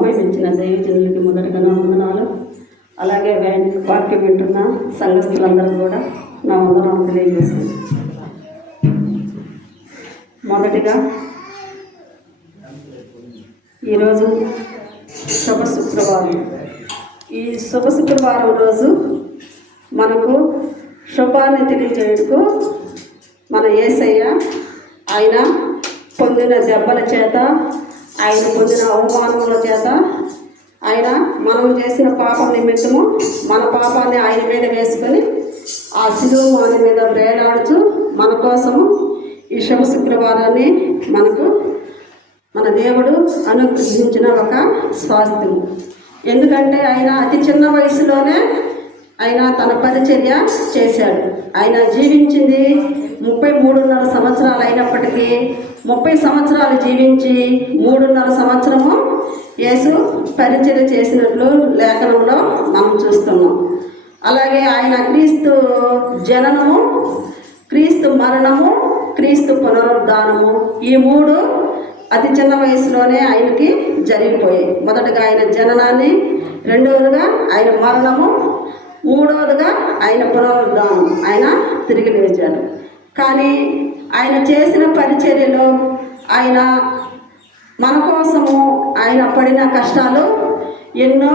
సమయం ఇచ్చిన దైవజనులకి మొదటగా నా వందనాలు. అలాగే వాక్యం వింటున్న సంఘస్థులందరూ కూడా నా వందనాలు తెలియజేస్తుంది. మొదటిగా ఈరోజు శుభ శుక్రవారం. ఈ శుభ శుక్రవారం రోజు మనకు శుభాన్ని తెలియజేయటకు మన యేసయ్య ఆయన పొందిన దెబ్బల చేత, ఆయన పొందిన అవమానముల చేత, ఆయన మనం చేసిన పాపం నిమిత్తము మన పాపాన్ని ఆయన మీద వేసుకొని ఆ శిలువ ఆయన మీద వేలాడుతూ మన కోసము ఈ శుభ శుక్రవారాన్ని మనకు మన దేవుడు అనుగ్రహించిన ఒక స్వాస్థ్యం. ఎందుకంటే ఆయన అతి చిన్న వయసులోనే ఆయన తన పరిచర్య చేశాడు. ఆయన జీవించింది 33.5 సంవత్సరాలు అయినప్పటికీ 30 సంవత్సరాలు జీవించి 3.5 సంవత్సరము యేసు పరిచర్య చేసినట్లు లేఖనంలో మనం చూస్తున్నాం. అలాగే ఆయన క్రీస్తు జననము, క్రీస్తు మరణము, క్రీస్తు పునరుద్ధానము, ఈ 3 అతి చిన్న వయసులోనే ఆయనకి జరిగిపోయాయి. మొదటగా ఆయన జననాన్ని, రెండవదిగా ఆయన మరణము, మూడవదిగా ఆయన పునరుద్ధానం, ఆయన తిరిగి లేచాడు. కానీ ఆయన చేసిన పరిచర్యలో ఆయన మన కోసము ఆయన పడిన కష్టాలు ఎన్నో.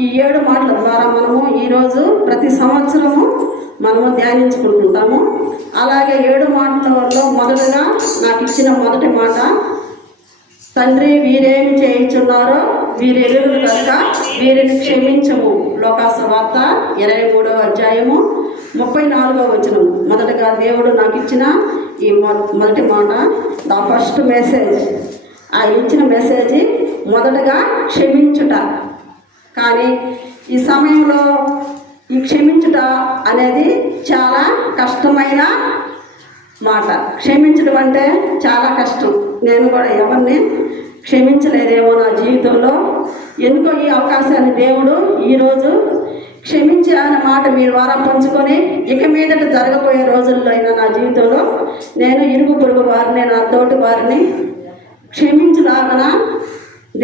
ఈ 7 మాటల ద్వారా మనము ఈరోజు ప్రతి సంవత్సరము మనము ధ్యానించుకుంటుంటాము. అలాగే 7 మాటలలో మొదటగా నాకు ఇచ్చిన మొదటి మాట, తండ్రి వీరేమి చేయించున్నారో వీరెరుగురు కనుక వీరిని క్షమించము. లోకాసువార్త 23వ అధ్యాయము 34వ వచనం. మొదటగా దేవుడు నాకు ఇచ్చిన ఈ మొదటి మాట, ద ఫస్ట్ మెసేజ్. ఆయన ఇచ్చిన మెసేజ్ మొదటగా క్షమించుట. కానీ ఈ సమయంలో ఈ క్షమించుట అనేది చాలా కష్టమైన మాట. క్షమించడం అంటే చాలా కష్టం. నేను కూడా ఎవరిని క్షమించలేదేమో నా జీవితంలో. ఎందుకో ఈ అవకాశాన్ని దేవుడు ఈరోజు క్షమించే అనే మాట మీ ద్వారా పంచుకొని ఇక మీదట జరగబోయే రోజుల్లో అయినా నా జీవితంలో నేను ఇరుగు పొరుగు వారిని, నా తోటి వారిని క్షమించలాగన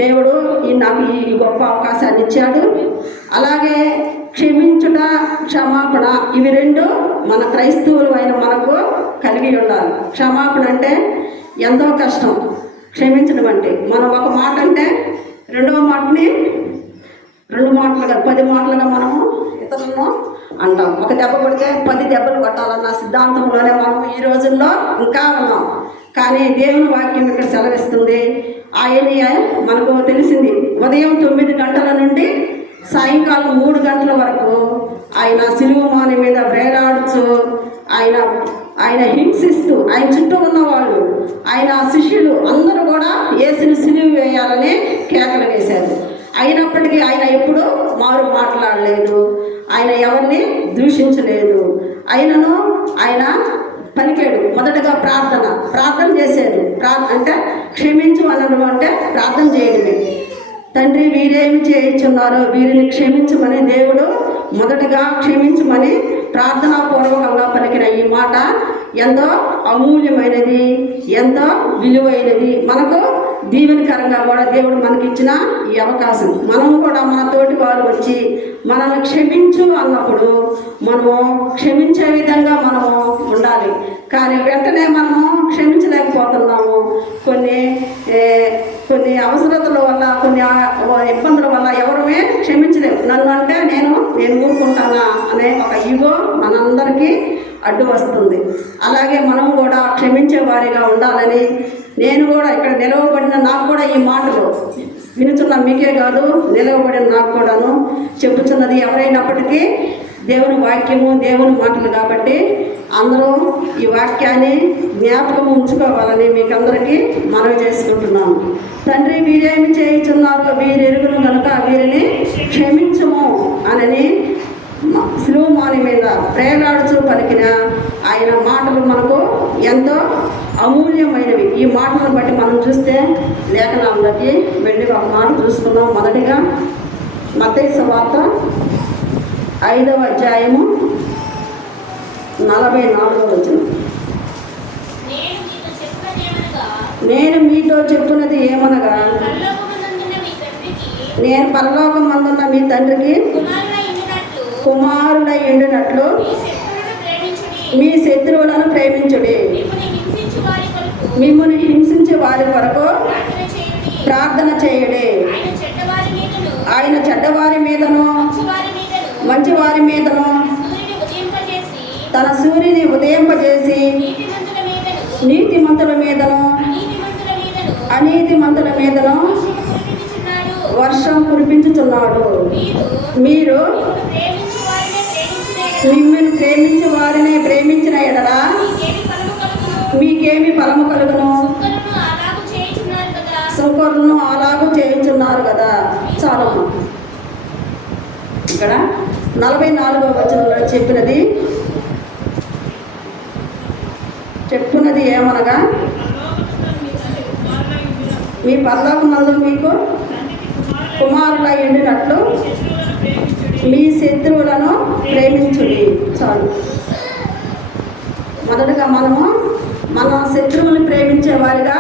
దేవుడు నాకు ఈ గొప్ప అవకాశాన్ని ఇచ్చాడు. అలాగే క్షమించుట, క్షమాపణ, ఇవి 2 మన క్రైస్తవులు అయిన మనకు కలిగి ఉండాలి. క్షమాపణ అంటే ఎంతో కష్టం. క్షమించడం అంటే మనం ఒక మాట అంటే రెండవ మాటని 2 మాటలుగా 10 మాటలుగా మనము ఇతరులను అంటాం. ఒక దెబ్బ కొడితే 10 దెబ్బలు కొట్టాలన్న సిద్ధాంతంలోనే మనము ఈ రోజుల్లో ఇంకా ఉన్నాం. కానీ దేవుని వాక్యం ఇక్కడ సెలవిస్తుంది. ఆయన మనకు తెలిసింది ఉదయం 9 గంటల నుండి సాయంకాలం 3 గంటల వరకు ఆయన సిలువ మాని మీద వేలాడుతూ ఆయన హింసిస్తూ, ఆయన చుట్టూ ఉన్నవాళ్ళు, ఆయన శిష్యులు అందరూ కూడా యేసుని సిలువ వేయాలని కేకలు వేశారు. అయినప్పటికీ ఆయన ఎప్పుడూ మారు మాట్లాడలేదు, ఆయన ఎవరిని దూషించలేదు. ఆయన పలికాడు. మొదటగా ప్రార్థన చేశాడు. అంటే క్షమించు అనడం అంటే ప్రార్థన చేయడమే. తండ్రి వీరేమి చేయించున్నారో వీరిని క్షమించమని దేవుడు మొదటగా క్షమించమని ప్రార్థనాపూర్వకంగా పలికిన ఈ మాట ఎంతో అమూల్యమైనది, ఎంతో విలువైనది. మనకు దీవెనకరంగా కూడా దేవుడు మనకిచ్చిన ఈ అవకాశం. మనము కూడా మన తోటి వారు వచ్చి మనల్ని క్షమించు అన్నప్పుడు మనము క్షమించే విధంగా మనము ఉండాలి. కానీ వెంటనే మనము క్షమించలేకపోతున్నాము. కొన్ని అవసరతల వల్ల, కొన్ని ఇబ్బందుల వల్ల ఎవరమే క్షమించలేము. నన్ను అంటే నేను ఊరుకుంటానా అనే ఒక ఈగో మనందరికీ అడ్డు వస్తుంది. అలాగే మనం కూడా క్షమించే వారిగా ఉండాలని నేను కూడా ఇక్కడ నిలవబడిన నాకు కూడా ఈ మాటలు వినుచున్న మీకే కాదు, నిలవబడిన నాకు కూడాను చెప్పుచున్నది ఎవరైనప్పటికీ దేవుని వాక్యము, దేవుని మాటలు కాబట్టి అందరూ ఈ వాక్యాన్ని జ్ఞాపకం ఉంచుకోవాలని మీకందరికీ మనవి చేసుకుంటున్నాను. తండ్రి వీరేమి చేయించున్నారో వీరెరుగును కనుక వీరిని క్షమించము అని సిలువ మాని మీద ప్రేలాడుచూ పలికిన ఆయన మాటలు మనకు ఎంతో అమూల్యమైనవి. ఈ మాటలను బట్టి మనం చూస్తే లేఖనాల్లోకి వెళ్ళి ఒక మాట చూసుకున్నాం. మొదటిగా మత్తయి సువార్త 5వ అధ్యాయము 44వ వచనం. నేను మీతో చెప్పున్నది ఏమనగా నేను పరలోకమందున్న మీ తండ్రికి కుమారుడై ఉండినట్లు మీ శత్రువులను ప్రేమించుడి, మిమ్మల్ని హింసించే వారి కొరకు ప్రార్థన చేయుడి. ఆయన చెడ్డవారి మీదను మంచివారి మీదను తన సూర్యుని ఉదయింపజేసి నీతిమంతుల మీదను అనీతిమంతుల మీదను వర్షం కురిపించుచున్నాడు. మీరు మిమ్మల్ని ప్రేమించే వారిని ప్రేమించిన ఎడల మీకేమి ఫలము కలుగును? సుకరులను అలాగూ చేయించున్నారు కదా. చాలా ఇక్కడ 44వ వచనంలో చెప్పున్నది ఏమనగా, మీ పరలోకమందు మీకు కుమారులై ఉండినట్లు మీ శత్రువులను ప్రేమించుడి. చాలు. మొదటగా మనము మన శత్రువులను ప్రేమించే వారిగా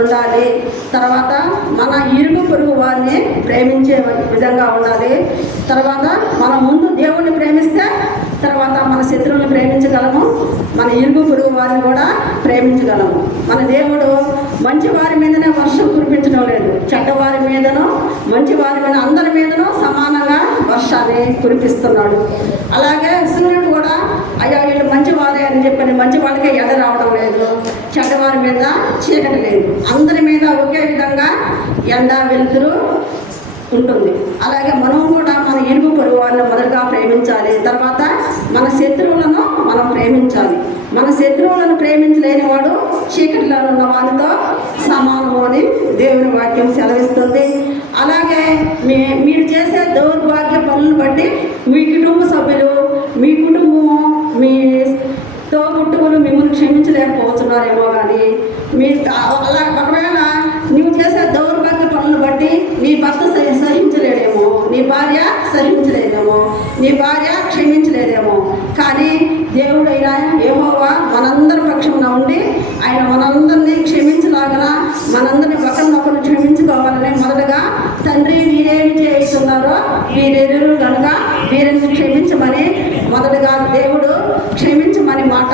ఉండాలి. తర్వాత మన ఇరుగు పొరుగు వారిని ప్రేమించే విధంగా ఉండాలి. తర్వాత మనం ముందు దేవుణ్ణి ప్రేమిస్తే తర్వాత మన శత్రువులను ప్రేమించగలము, మన ఇరుగు పొరుగు వారిని కూడా ప్రేమించగలము. మన దేవుడు మంచి వారి మీదనే వర్షం కురిపించడం లేదు, చెడ్డవారి మీదనో మంచి వారి మీద అందరి మీదనో సమానంగా వర్షాన్ని కురిపిస్తున్నాడు. అలాగే సూర్యుడు కూడా అయ్యా వీళ్ళు మంచివారే అని చెప్పని మంచి వాళ్ళకే ఎండ రావడం లేదు, చెడ్డవారి మీద చీకటి లేదు, అందరి మీద ఒకే విధంగా ఎండ వెలుతురు ఉంటుంది. అలాగే మనం కూడా మన ఇరుగు పొరుగు వారిని మొదటగా ప్రేమించాలి. తర్వాత మన శత్రువులను మనం ప్రేమించాలి. మన శత్రువులను ప్రేమించలేని వాడు చీకటిలో ఉన్న వారితో సమానము అని దేవుని వాక్యం సెలవిస్తుంది. అలాగే మీరు చేసే దౌర్భాగ్య పనులను బట్టి మీ కుటుంబ సభ్యులు, మీ కుటుంబము, మీ తోబుట్టువులు మిమ్మల్ని క్షమించలేకపోతున్నారేమో. కానీ మీరు అలా ఒకవేళ నువ్వు చేసే దౌర్భాగ్య పనులను బట్టి నీ భర్త సహించలేడేమో, నీ భార్య సహించలేదేమో, నీ భార్య క్షమించలేదేమో. కానీ దేవుడైన యెహోవా మనందరి పక్షమున ఉండి ఆయన మనందరినీ క్షమించలాగన మనందరినీ ఒకరినొకరు క్షమించుకోవాలని మొదటగా తండ్రి వీరేమి చేస్తున్నారో వీరెరురు కనుక వీరిని క్షమించమని మొదటగా దేవుడు క్షమించమని మాట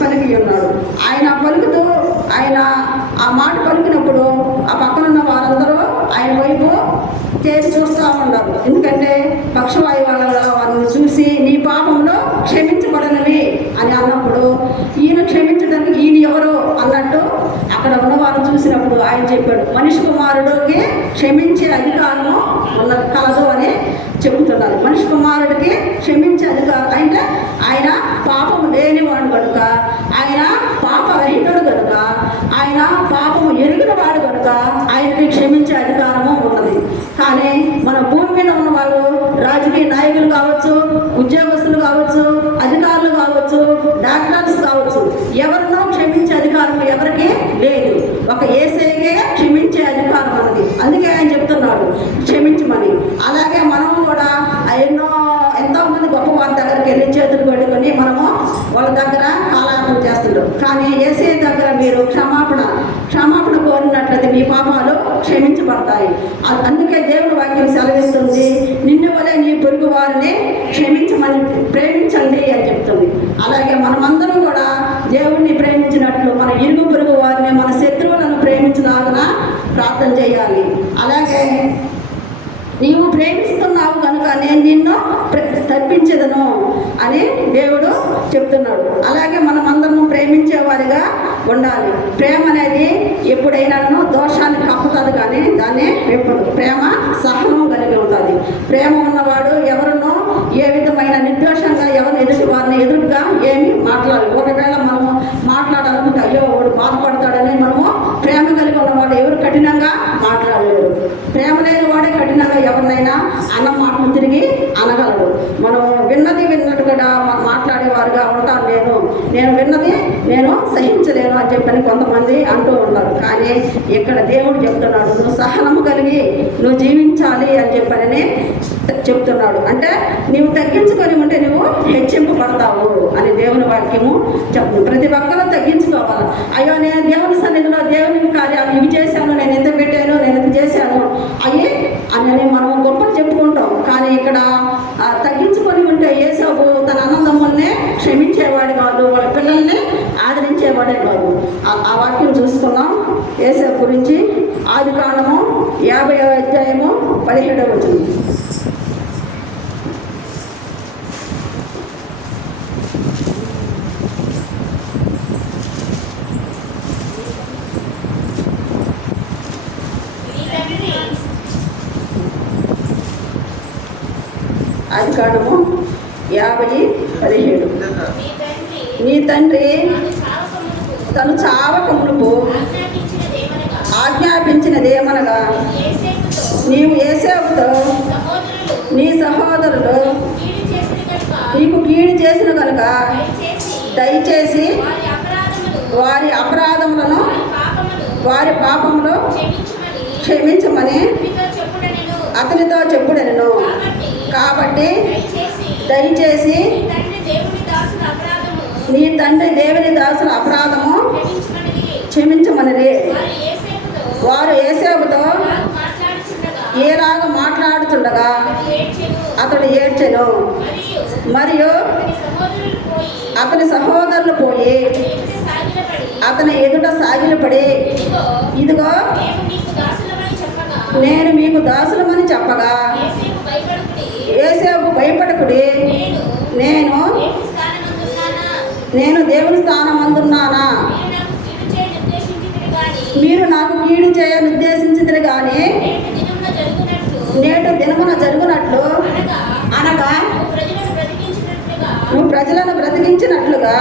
పలికి ఉన్నాడు. ఆయన పలుకుతూ ఆయన ఆ మాట పలికినప్పుడు ఆ పక్కనున్న వారందరూ ఆయన వైపు చేసి చూస్తూ ఉన్నారు. ఎందుకంటే పక్షవాయు వాళ్ళ వారిని చూసి నీ పాపంలో క్షమించబడనివి అని అన్నప్పుడు ఈయన క్షమించడానికి ఈయన ఎవరు అన్నట్టు అక్కడ ఉన్న వారిని చూసినప్పుడు ఆయన చెప్పాడు, మనిషి కుమారుడికి క్షమించే అధికారము కలదు అని చెబుతున్నారు. మనిషి కుమారుడికి క్షమించే అధికారం అంటే ఆయన పాపము లేనివాడు కనుక, ఆయన పాపరహితుడు కనుక, ఆయన పాపము ఎరిగిన వాడు కనుక ఆయనకి క్షమించే అధికారము ఉన్నది. కానీ మన భూమి మీద ఉన్న వాళ్ళు రాజకీయ నాయకులు కావచ్చు, ఉద్యోగస్తులు కావచ్చు, అధికారులు కావచ్చు, డాక్టర్స్ కావచ్చు, ఎవరినో క్షమించే అధికారం ఎవరికి లేదు. ఒక యేసయ్యకే క్షమించే అధికారం ఉన్నది. అందుకే ఆయన చెప్తున్నాడు క్షమించమని. అలాగే మనము కూడా ఎంతోమంది గొప్ప వారి దగ్గరికి వెళ్ళి చేతులు పెట్టుకొని మనము వాళ్ళ దగ్గర కాలాపన చేస్తుంటాం. కానీ యేసయ్య దగ్గర మీరు క్షమాపణ కోరినట్లయితే మీ పాపాలు క్షమించబడతాయి. అందుకే దేవుని వాక్యం సెలవిస్తుంది, నిన్ను వలె నీ పొరుగు వారిని క్షమించమని ప్రేమించండి అని చెప్తుంది. అలాగే మనమందరం కూడా దేవుణ్ణి ప్రేమించినట్లు మన ఇరుగు పొరుగు వారిని, మన శత్రువులను ప్రేమించలాగా ప్రార్థన చేయాలి. అలాగే నీవు ప్రేమిస్తున్నావు కనుక నేను నిన్ను తప్పించదను అని దేవుడు చెప్తున్నాడు. అలాగే మనం అందరము ప్రేమించేవారిగా ఉండాలి. ప్రేమ అనేది ఎప్పుడైనా దోషాన్ని కప్పుతుంది కానీ దాన్ని ఎప్పుడు ప్రేమ సహనం కలిగి ఉంటుంది. ప్రేమ ఉన్నవాడు ఎవరినో ఏ విధమైన నిర్దోషంగా ఎవరిని వారిని ఎదురుగా ఏమి మాట్లాడాలి. ఒకవేళ మనము మాట్లాడాలనుకుంటే అయ్యో వాడు బాధపడతాడని మనము ప్రేమ కలిగి ఉన్నవాడు ఎవరు కఠినంగా మాట్లాడలేరు. ప్రేమ లేని వాడే కఠినంగా ఎవరినైనా అన్న మాటను తిరిగి అనగలడు. మనం విన్నట్టుగా మాట్లాడేవారుగా ఉంటాను. నేను విన్నది నేను సహించలేను అని చెప్పని కొంతమంది అంటూ ఉంటారు. కానీ ఇక్కడ దేవుడు చెప్తున్నాడు, నువ్వు సహనము కలిగి నువ్వు జీవించాలి అని చెప్పని చెప్తున్నాడు. అంటే నువ్వు తగ్గించుకొని ఉంటే నువ్వు హెచ్చింపబడతావు అని దేవుని వాక్యము చెప్తుంది. ప్రతి ఒక్కరూ తగ్గించుకోవాలి. అయ్యో నేను దేవుని సన్నిధిలో దేవుని కార్యాలు ఇవి చేశాను, నేను ఎంత పెట్టాను, నేను ఎంత చేశాను అని మనము ఆ వాక్యం చూసుకున్నాం. యోసేపు గురించి ఆదికాండము 50వ అధ్యాయము 17వ వచనం. ఆదికాండము 50:17. నీ తండ్రి తను చావక మునుపు ఆజ్ఞాపించినదేమనగా, నీవు యోసేపుతో నీ సహోదరులు నీకు కీడు చేసిన కనుక దయచేసి వారి అపరాధములను వారి పాపములు క్షమించమని అతనితో చెప్పుడెను. కాబట్టి దయచేసి నీ తండ్రి దేవుని దాసుల అపరాధము క్షమించమనిరి. వారు యోసేపుతో ఏలాగ మాట్లాడుతుండగా అతడు ఏడ్చెను. మరియు అతని సహోదరులు పోయి అతని ఎదుట సాగిలపడి, ఇదిగో నేను మీకు దాసులమని చెప్పగా, యోసేపు భయపడకుడి, నేను దేవుని స్థానమందున్నానా? మీరు నాకు కీడు చేయ నిర్దేశించింది కానీ నేటి దినమున జరుగునట్లు, అనగా నువ్వు ప్రజలను బ్రతికించినట్లుగా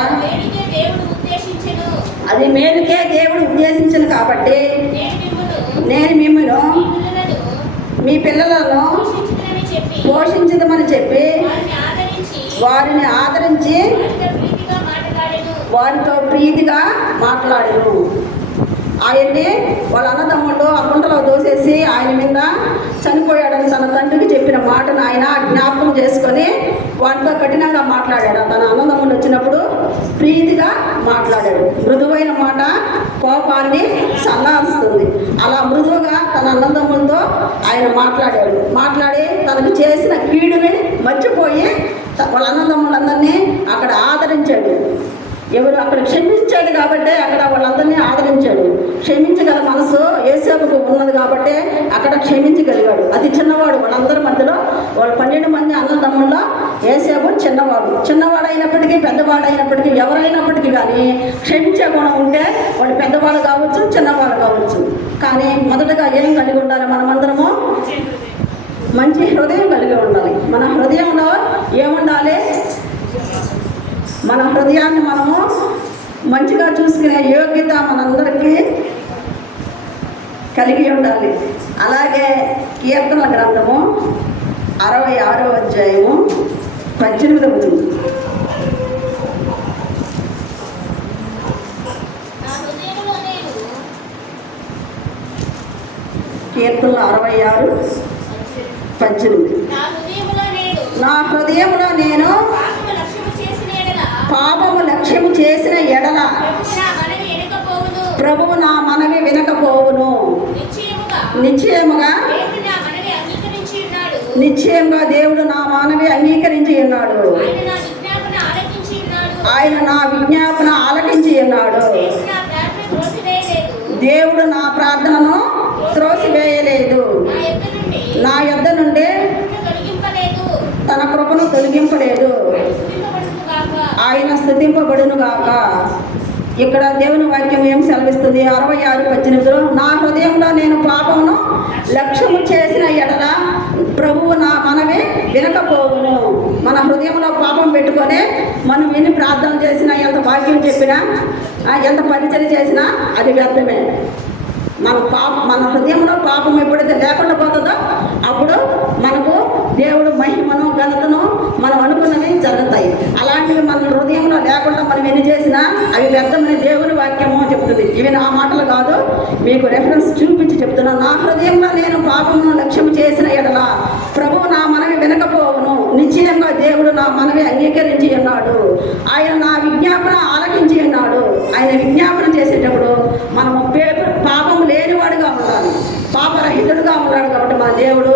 అది మేలుకే దేవుడు ఉద్దేశించను. కాబట్టి నేను మిమ్మల్ని మీ పిల్లలను పోషించదమని చెప్పి వారిని ఆదరించి వారితో ప్రీతిగా మాట్లాడను. ఆయన్ని వాళ్ళ అన్నదమ్ముళ్ళు ఆ గుంటలో దోసేసి ఆయన మీద చనిపోయాడని తన తండ్రికి చెప్పిన మాటను ఆయన జ్ఞాపకం చేసుకొని వాటితో కఠినంగా మాట్లాడాడు. తన అన్నదమ్ములు వచ్చినప్పుడు ప్రీతిగా మాట్లాడాడు. మృదువైన మాట కోపాన్ని చల్లారుస్తుంది. అలా మృదువుగా తన అన్నదమ్ములతో ఆయన మాట్లాడి తనకు చేసిన కీడుని మర్చిపోయి వాళ్ళ అన్నదమ్ములందరినీ అక్కడ ఆదరించాడు. ఎవరు అక్కడ క్షమించాడు కాబట్టి అక్కడ వాళ్ళందరినీ ఆదరించాడు. క్షమించగల మనసు యోసేపుకు ఉన్నది కాబట్టి అక్కడ క్షమించగలిగాడు. అతి చిన్నవాడు వాళ్ళందరి మధ్యలో. వాళ్ళు 12 మంది అన్నదమ్ముల్లో యోసేపు చిన్నవాడు అయినప్పటికీ పెద్దవాడు అయినప్పటికీ ఎవరైనప్పటికీ కానీ క్షమించే గుణం ఉంటే వాళ్ళు పెద్దవాళ్ళు కావచ్చు, చిన్నవాళ్ళు కావచ్చు. కానీ మొదటగా ఏం కలిగి ఉండాలి? మనమందరము మంచి హృదయం కలిగి ఉండాలి. మన హృదయంలో ఏముండాలి? మన హృదయాన్ని మనము మంచిగా చూసుకునే యోగ్యత మనందరికీ కలిగి ఉండాలి. అలాగే కీర్తనల గ్రంథము 66వ అధ్యాయము 18వ వచనం. కీర్తనలు 66:18. నా హృదయంలో నేను పాపము లక్ష్యము చేసిన ఎడల ప్రభువు నా మనవి వినకపోవును. నిశ్చయముగా దేవుడు నా మనవి అంగీకరించి ఉన్నాడు. ఆయన నా విజ్ఞాపన ఆలకించి ఉన్నాడు. దేవుడు నా ప్రార్థనను త్రోసివేయలేదు. నా యొద్ద నుండి తన కృపను తొలగింపలేదు. ఆయన స్తుతింపబడును గాక. ఇక్కడ దేవుని వాక్యం ఏం సెలవిస్తుంది? 66:18. నా హృదయంలో నేను పాపమును లక్ష్యము చేసిన ఎడల ప్రభువు నా మనవి వినకపోవును. మన హృదయంలో పాపం పెట్టుకొని మనం విని ప్రార్థన చేసినా, ఎంత వాక్యం చెప్పినా, ఎంత పరిచయం చేసినా అది వ్యర్థమే. మన హృదయంలో పాపం ఎప్పుడైతే లేకుండా పోతుందో అప్పుడు మనకు దేవుడు మహిమను ఘనతను మనం అనుకున్నవి జరుగుతాయి. అలాంటివి మన హృదయంలో లేకుండా మనం ఎన్ని చేసినా అవి వ్యర్థమని దేవుని వాక్యము చెప్తుంది. ఇవి నా మాటలు కాదు, మీకు రెఫరెన్స్ చూపించి చెప్తున్నాను. నా హృదయంలో నేను పాపమును లక్ష్యం చేసిన ఎడల ప్రభువు నా మనవి వినకపోవును. నిశ్చయంగా దేవుడు నా మనవి అంగీకరించి ఉన్నాడు. ఆయన నా విజ్ఞాపన ఆలకించి ఉన్నాడు. ఆయన విజ్ఞాపన చేసేటప్పుడు మనము పాపం లేనివాడుగా ఉండాలి, పాపరహితుడుగా ఉన్నాడు. కాబట్టి మన దేవుడు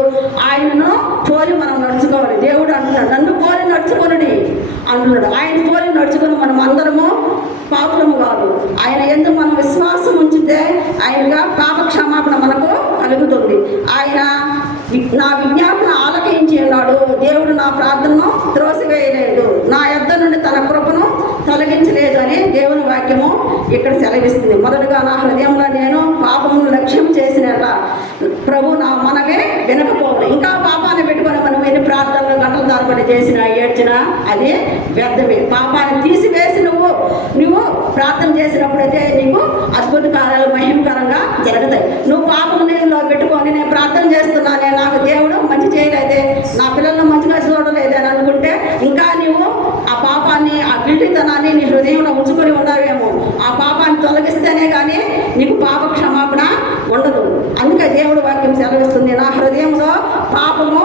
ఆయనను పోలి మనం నడుచుకోవాలి. దేవుడు అంటున్నాడు, నన్ను పోలి నడుచుకొనుడి అంటున్నాడు. ఆయన పోలి నడుచుకొని మనం అందరము పాపులము కాదు. ఆయన యందు మనం విశ్వాసం ఉంచితే ఆయనగా పాప క్షమాపణ మనకు కలుగుతుంది. ఆయన నా విజ్ఞాపన ఆలకించి ఉన్నాడు. దేవుడు నా ప్రార్థనను త్రోసివేయలేదు, నా యొద్ద నుండి తన కృపను తొలగించలేదు అని దేవుని వాక్యము ఇక్కడ సెలవిస్తుంది. మొదటగా నా హృదయంలో నేను పాపమును లక్ష్యం చేసినట్ల ప్రభు నా మనమే వినకపోవడం. ఇంకా పాపాన్ని పెట్టుకొని మనం ఎన్ని ప్రార్థనలు గంటల తరబడి చేసినా ఏడ్చినా అది వ్యర్థమే. పాపాన్ని తీసివేసి నువ్వు ప్రార్థన చేసినప్పుడైతే నీకు అద్భుత కార్యాలు మహిమకరంగా జరుగుతాయి. నువ్వు పాపం నీళ్ళలో పెట్టుకొని నేను ప్రార్థన చేస్తున్నానే, నాకు దేవుడు మంచి చేయలేదే, నా పిల్లలను మంచిగా చూడలేదే అని అనుకుంటే ఇంకా నువ్వు ఆ పాపాన్ని, ఆ గిల్టితనాన్ని నీ హృదయంలో ఉంచుకొని ఉన్నావేమో. ఆ పాపాన్ని తొలగిస్తేనే కానీ నీకు పాప క్షమాపణ ఉండదు. అందుకే దేవుడు వాక్యం సెలవిస్తుంది, నా హృదయంలో పాపము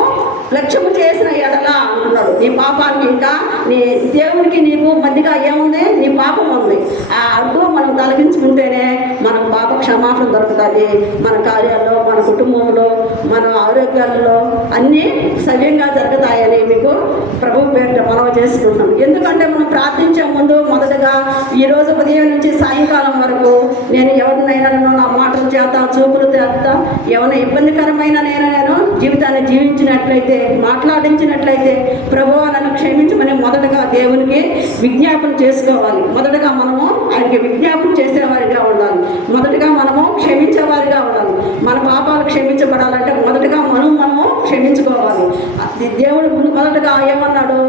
లక్ష్యము చేసిన ఎడల అంటున్నాడు. నీ పాపానికి ఇంకా నీ దేవునికి నీకు మధ్యగా ఏముంది? నీ పాపం ఉంది. ఆ అడ్డు మనం తొలగించుకుంటేనే మనకు పాప క్షమాపణ దొరుకుతుంది. మన కార్యాల్లో, మన కుటుంబంలో, మన ఆరోగ్యాల్లో అన్నీ సవ్యంగా జరుగుతాయని మీకు ప్రభు పేరిట మనం చేసుకుంటున్నాం. ఎందుకంటే మనం ప్రార్థించే ముందు మొదటగా ఈరోజు ఉదయం నుంచి సాయంకాలం వరకు నేను ఎవరినైనా నా మాటల చేత, చూపుల చేత ఏమైనా ఇబ్బందికరమైన నేను జీవితాన్ని జీవించినట్లయితే, మాట్లాడించినట్లయితే ప్రభువా నన్ను క్షమించమని మొదటగా దేవునికి విజ్ఞాపన చేసుకోవాలి. మొదటగా మనము ఆయనకి విజ్ఞాపన చేసేవారిగా ఉండాలి. మొదటగా మనము క్షమించేవారిగా ఉండాలి. మన పాపాలు క్షమించబడాలంటే మొదటగా మనము క్షమించుకోవాలి. దేవుడు ముందు మొదటగా ఏమన్నాడు?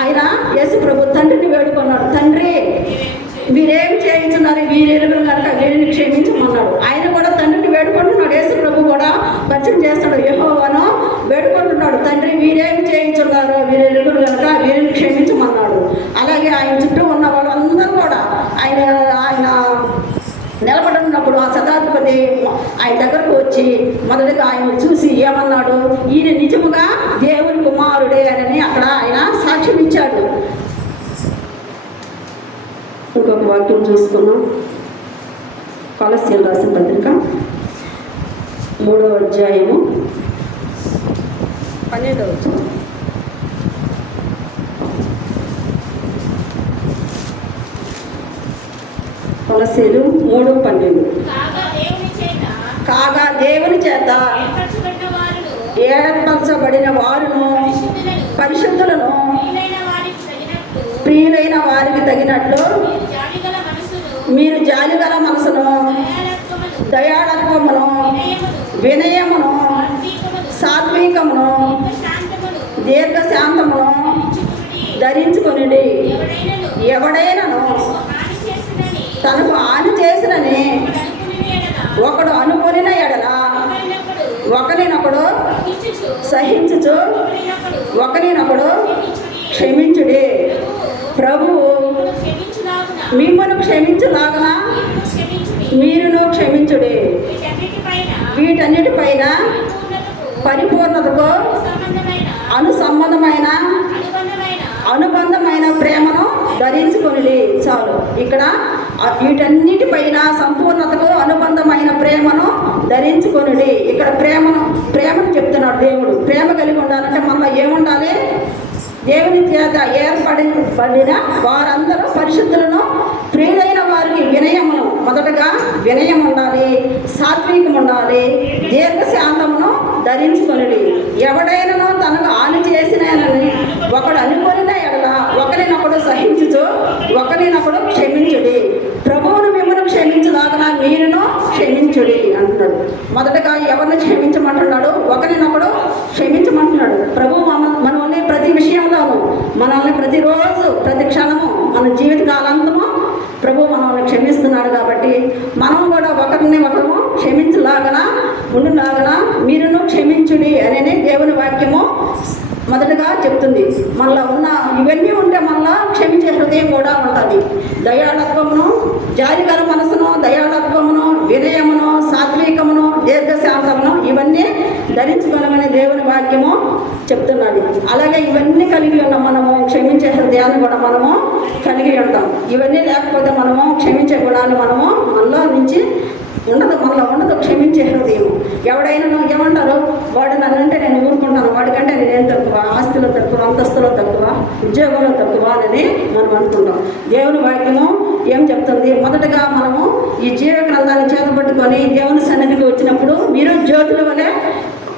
ఆయన యేసు ప్రభు తండ్రిని వేడుకున్నాడు, తండ్రి వీరేమి చేయించున్నారు, వీరెరుగురు కనుక వీరిని క్షమించమన్నాడు. ఆయన కూడా తండ్రిని వేడుకుంటున్నాడు. యేసు ప్రభు కూడా పరిచయం చేస్తాడు, యెహోవాను వేడుకుంటున్నాడు, తండ్రి వీరేమి చేయించున్నారు, వీరెరుగురు కనుక వీరిని క్షమించమన్నాడు. అలాగే ఆయన చుట్టూ ఉన్న వాళ్ళందరూ కూడా ఆయన నిలబడినప్పుడు ఆ శతాధిపతి ఆయన దగ్గరకు వచ్చి మొదటిగా ఆయన చూసి ఏమన్నాడు? ఈయన నిజముగా దేవుని కుమారుడే అని అక్కడ ఆయన సాక్ష్యం ఇచ్చాడు. ఇంకొక వాక్యం చూసుకున్నాం. కొలస్సీయులు రాసిన పత్రిక 3వ అధ్యాయము 12వ వచనం. కొలస్సీయులు 3:12. కాగా దేవుని చేత ఏర్పరచబడిన వారును పరిశుద్ధులను ప్రియులైన వారికి తగినట్లు మీరు జాలిగల మనసును, దయాళత్వమును, వినయమును, సాత్వికమును, దీర్ఘశాంతమును ధరించుకొనుడి. ఎవడైనను తనకు హాని చేసినని ఒకడు అనుకొనిన ఎడల ఒకరినొకడు సహించుచు ఒకరినొకడు క్షమించుడి. ప్రభువు మిమ్మల్ని క్షమించులాగున మీరును క్షమించుడి. వీటన్నిటిపైన పరిపూర్ణతకు అనుబంధమైన ప్రేమను ధరించుకొనుడి. చాలు. ఇక్కడ వీటన్నిటిపైన సంపూర్ణతకు అనుబంధమైన ప్రేమను ధరించుకొనుడి. ఇక్కడ ప్రేమను చెప్తున్నాడు దేవుడు. ప్రేమ కలిగి ఉండాలంటే మనలో ఏముండాలి? దేవుని చేత ఏర్పడిన వారందరూ పరిశుద్ధులను, ప్రియులైన వారికి వినయమును, మొదటగా వినయం ఉండాలి, సాత్వికం ఉండాలి, దీర్ఘశాంతమును ధరించుకొనుడి. ఎవడైనానో తనకు హాని చేసినని ఒకడు అనుకొనిన ఎడల ఒకరినొకడు సహించుచు ఒకరినొకడు క్షమించుడి. ప్రభువును మిమ్మల్ని క్షమించలాగన మీరును క్షమించుడి అంటున్నాడు. మొదటగా ఎవరిని క్షమించమంటున్నాడు? ఒకరినొకడు క్షమించమంటున్నాడు. ప్రభు మనల్ని ప్రతి విషయంలోనూ, మనల్ని ప్రతిరోజు, ప్రతి క్షణము, మన జీవితకాలంతము ప్రభు మనల్ని క్షమిస్తున్నాడు. కాబట్టి మనం కూడా ఒకరిని ఒకరు క్షమించలాగన ఉండులాగన మీరును క్షమించుడి అని దేవుని వాక్యము మొదటగా చెప్తుంది. మనలో ఉన్న ఇవన్నీ ఉంటే మనలో క్షమించే హృదయం కూడా ఉంటుంది. దయాళత్వమును, జాలిగల మనసును, దయాళత్వమును, వినయమును, సాత్వికమును, దీర్ఘశాంతమును ఇవన్నీ ధరించుకోనమని దేవుని వాక్యము చెప్తున్నాడు. అలాగే ఇవన్నీ కలిగి ఉన్న మనము క్షమించే హృదయాన్ని కూడా మనము కలిగి ఉంటాం. ఇవన్నీ లేకపోతే మనము క్షమించే గుణాన్ని మనము మనలో నుంచి మనలో ఉండదు క్షమించే హృదయం. ఎవడైనా ఏమంటారు? వాడు నన్నంటే నేను ఊరుకుంటాను, వాడికంటే నేనేం తక్కువ, ఆస్తిలో తక్కువ, అంతస్తులో తక్కువ, ఉద్యోగంలో తక్కువ అని మనం అనుకుంటాం. దేవుని వాక్యము ఏం చెప్తుంది? వచ్చినప్పుడు మీరు జ్యోతుల వలె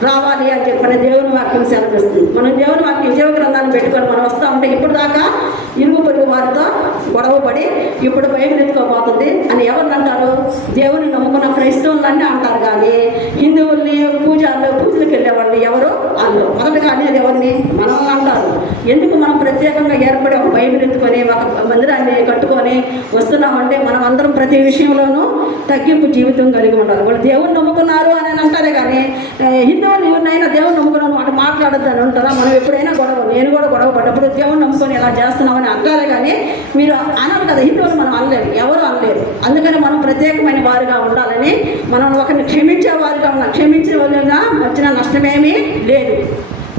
రావాలి అని చెప్పిన దేవుని వాక్యం సెలవిస్తుంది. మనం దేవుని వాక్యం జీవ గ్రంథాన్ని పెట్టుకొని మనం వస్తూ ఉంటే ఇప్పుడు దాకా ఇరుగు పొరుగు వారితో గొడవపడి ఇప్పుడు బైబిల్ ఎత్తుకోబోతుంది అని ఎవరిని అంటారు? దేవుని నమ్ముకున్న క్రైస్తవులన్నీ అంటారు. కానీ హిందువుల్ని పూజలకు వెళ్ళేవాళ్ళు ఎవరు అందులో మొదటగా అనేది ఎవరిని? మనల్ని అంటారు. ఎందుకు మనం ప్రత్యేకంగా ఏర్పడి ఒక బైబిల్ ఎత్తుకొని ఒక మందిరాన్ని కట్టుకొని వస్తున్నామంటే మనం అందరం ప్రతి విషయంలోనూ తగ్గింపు జీవితం కలిగి ఉండాలి. వాళ్ళు దేవుని నమ్ముకున్నారు అని అంటారే కానీ హిందువులు ఎవరినైనా దేవుని నమ్ముకున్నాను మాట మాట్లాడద్దు అని ఉంటారా? మనం ఎప్పుడైనా నేను కూడా గొడవ పడ్డప్పుడు దేవుని నమ్ముకొని ఎలా చేస్తున్నామని అంటారే కానీ మీరు అన్నారు కదా. హిందువులు మనం అనలేరు, ఎవరు అనలేరు. అందుకని మనం ప్రత్యేకమైన వారిగా ఉండాలని మనం ఒకరిని క్షమించే వారిగా ఉన్నాం. క్షమించే వాళ్ళగా వచ్చిన నష్టమేమీ లేదు.